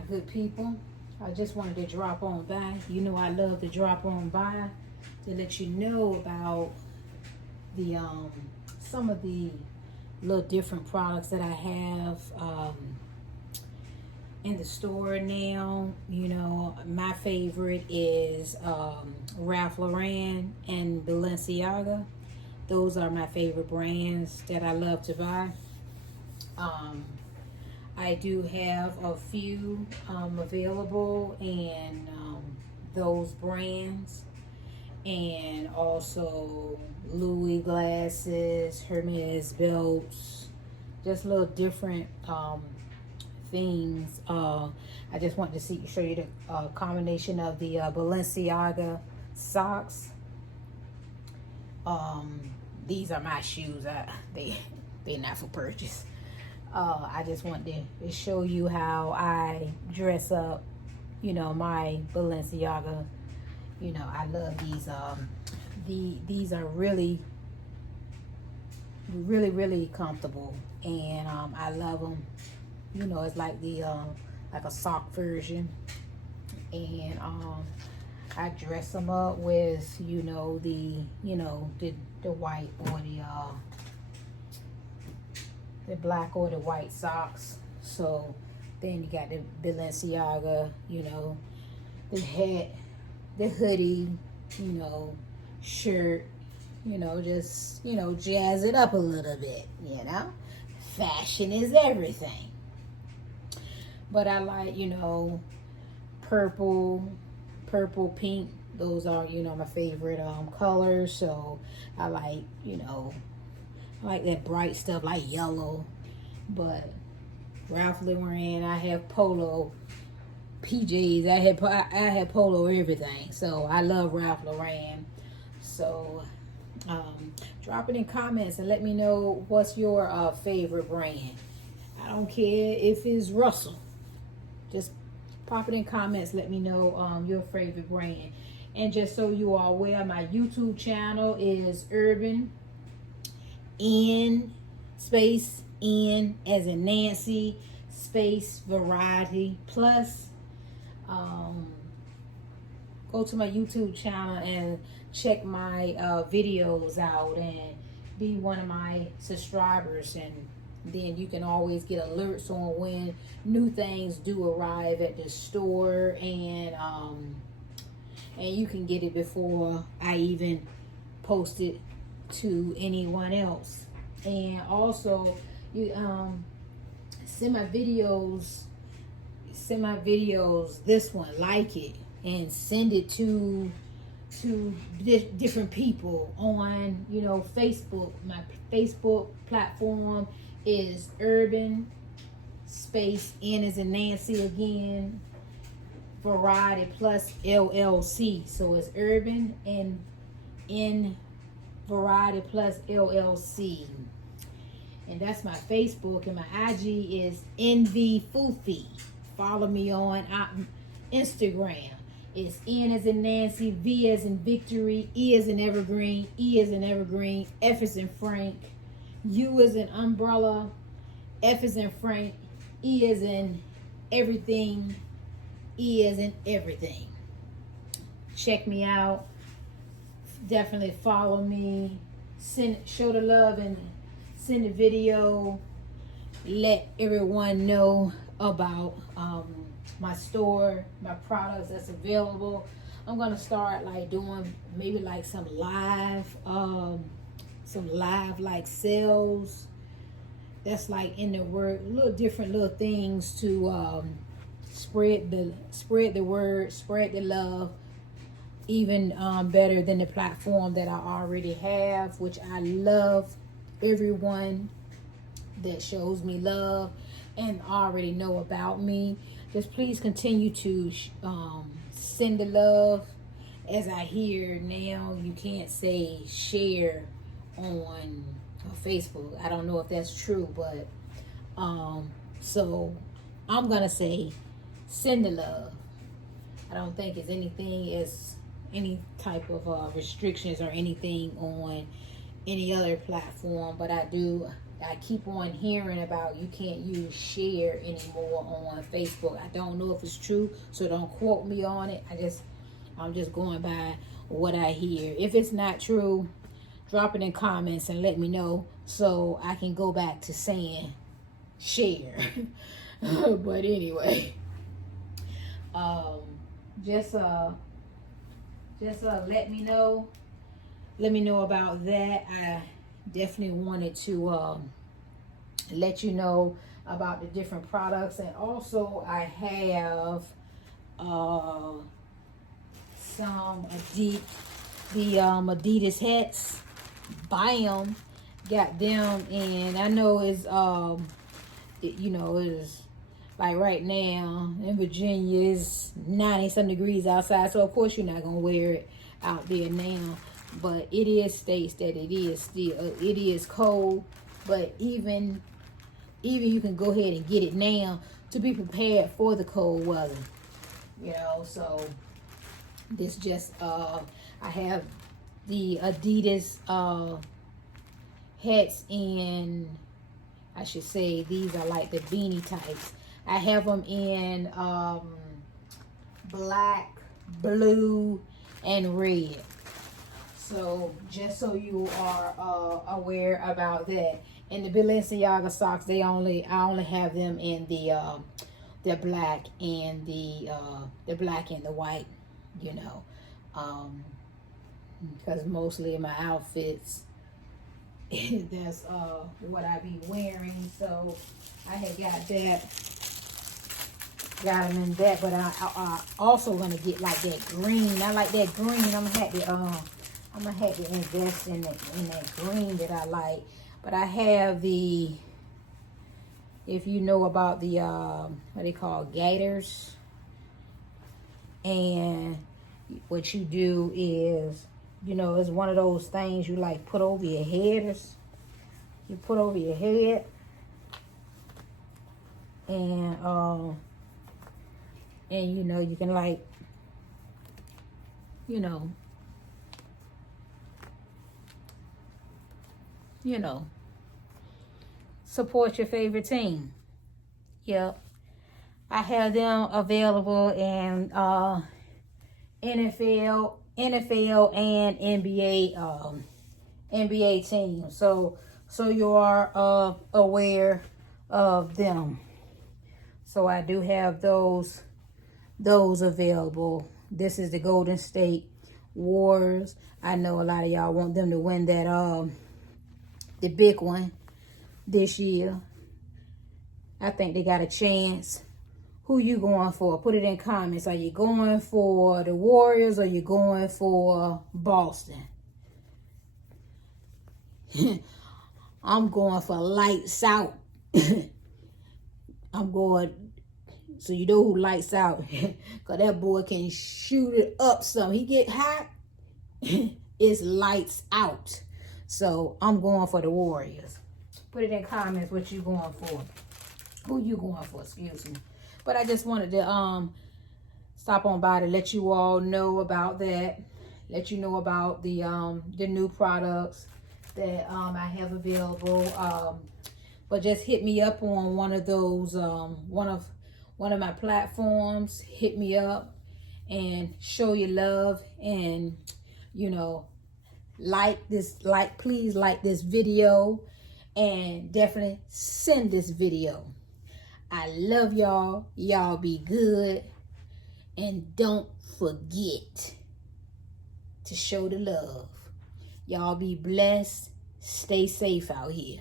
my good people. I just wanted to drop on by. You know I love to drop on by to let you know about the some of the little different products that I have in the store now. You know, my favorite is Ralph Lauren and Balenciaga. Those are my favorite brands that I love to buy. I do have a few available in those brands, and also Louis glasses, Hermes belts, just little different things. I just want to show you the combination of the Balenciaga socks. These are my shoes. They're not for purchase. I just want to show you how I dress up, you know, my Balenciaga. You know, I love these. These are really comfortable, and I love them. You know, it's like the like a sock version, and I dress them up with, you know, the white or the black or the white socks. So then you got the Balenciaga, you know, the hat, the hoodie, you know, shirt, you know, just, you know, jazz it up a little bit, you know. Fashion is everything. But I like, you know, purple, pink. Those are, you know, my favorite colors. So I like, you know, I like that bright stuff, like yellow. But Ralph Lauren, I have polo PJs. I have polo everything. So I love Ralph Lauren. So drop it in comments and let me know what's your favorite brand. I don't care if it's Russell. Just pop it in comments. Let me know your favorite brand. And just so you are aware, my YouTube channel is Urban N space N as in Nancy space Variety Plus. Go to my YouTube channel and check my videos out and be one of my subscribers, and then you can always get alerts on when new things do arrive at the store, and you can get it before I even post it to anyone else. And also you send my videos, this one, like it, and send it to different people on, you know, Facebook. My Facebook platform is Urban space N as in Nancy again, Variety Plus LLC. So it's Urban and N Variety Plus LLC. And that's my Facebook, and my IG is NV Foofy. Follow me on Instagram. It's N as in Nancy, V as in Victory, E as in Evergreen, E as in Evergreen, F as in Frank, U as in Umbrella, F as in Frank, E as in Everything, E as in Everything. Check me out. Definitely follow me. Show the love and send a video. Let everyone know about my store, my products that's available. I'm gonna start like doing maybe like some live like sales. That's like in the word, little different little things to spread the word, spread the love, even better than the platform that I already have, which I love everyone that shows me love and already know about me. Just please continue to send the love. As I hear now, you can't say share on Facebook. I don't know if that's true, but so I'm gonna say send the love. I don't think it's any type of restrictions or anything on any other platform, but I do I keep on hearing about you can't use share anymore on Facebook. I don't know if it's true, so don't quote me on it. I'm just going by what I hear. If it's not true, drop it in comments and let me know so I can go back to saying share. But anyway, just let me know. Let me know about that. I definitely wanted to let you know about the different products, and also I have some Adidas hats. Buy them, got them, and I know it's you know, it's like right now in Virginia it's 90-some degrees outside, so of course you're not gonna wear it out there now. But it is states that it is cold. But even you can go ahead and get it now to be prepared for the cold weather. You know, so this just I have the Adidas hats in, I should say these are like the beanie types. I have them in black, blue, and red. So just so you are aware about that. And the Balenciaga socks, I only have them in the black and the black and the white, you know, because mostly in my outfits that's what I be wearing. So I had got them in that, but I also gonna get like that green. I like that green. I'm gonna have to invest in that green that I like. But I have the, if you know about the what they call gaiters, and what you do is, you know, it's one of those things you like put over your head. You put over your head, and you know, you can like, you know, support your favorite team. Yep. I have them available in NFL and NBA teams. So you are aware of them. So I do have those available. This is the Golden State Warriors. I know a lot of y'all want them to win that the big one this year. I think they got a chance. Who you going for? Put it in comments. Are you going for the Warriors or you going for Boston? I'm going for lights out. I'm going, so you know who lights out. Because that boy can shoot it up some. He get hot, it's lights out. So I'm going for the Warriors. Put it in comments what you going for. Who you going for, excuse me. But I just wanted to stop on by to let you all know about that. Let you know about the new products that I have available. But just hit me up on one of those, one of my platforms. Hit me up and show your love, and you know, please like this video, and definitely send this video. I love y'all. Y'all be good, and don't forget to show the love. Y'all be blessed. Stay safe out here.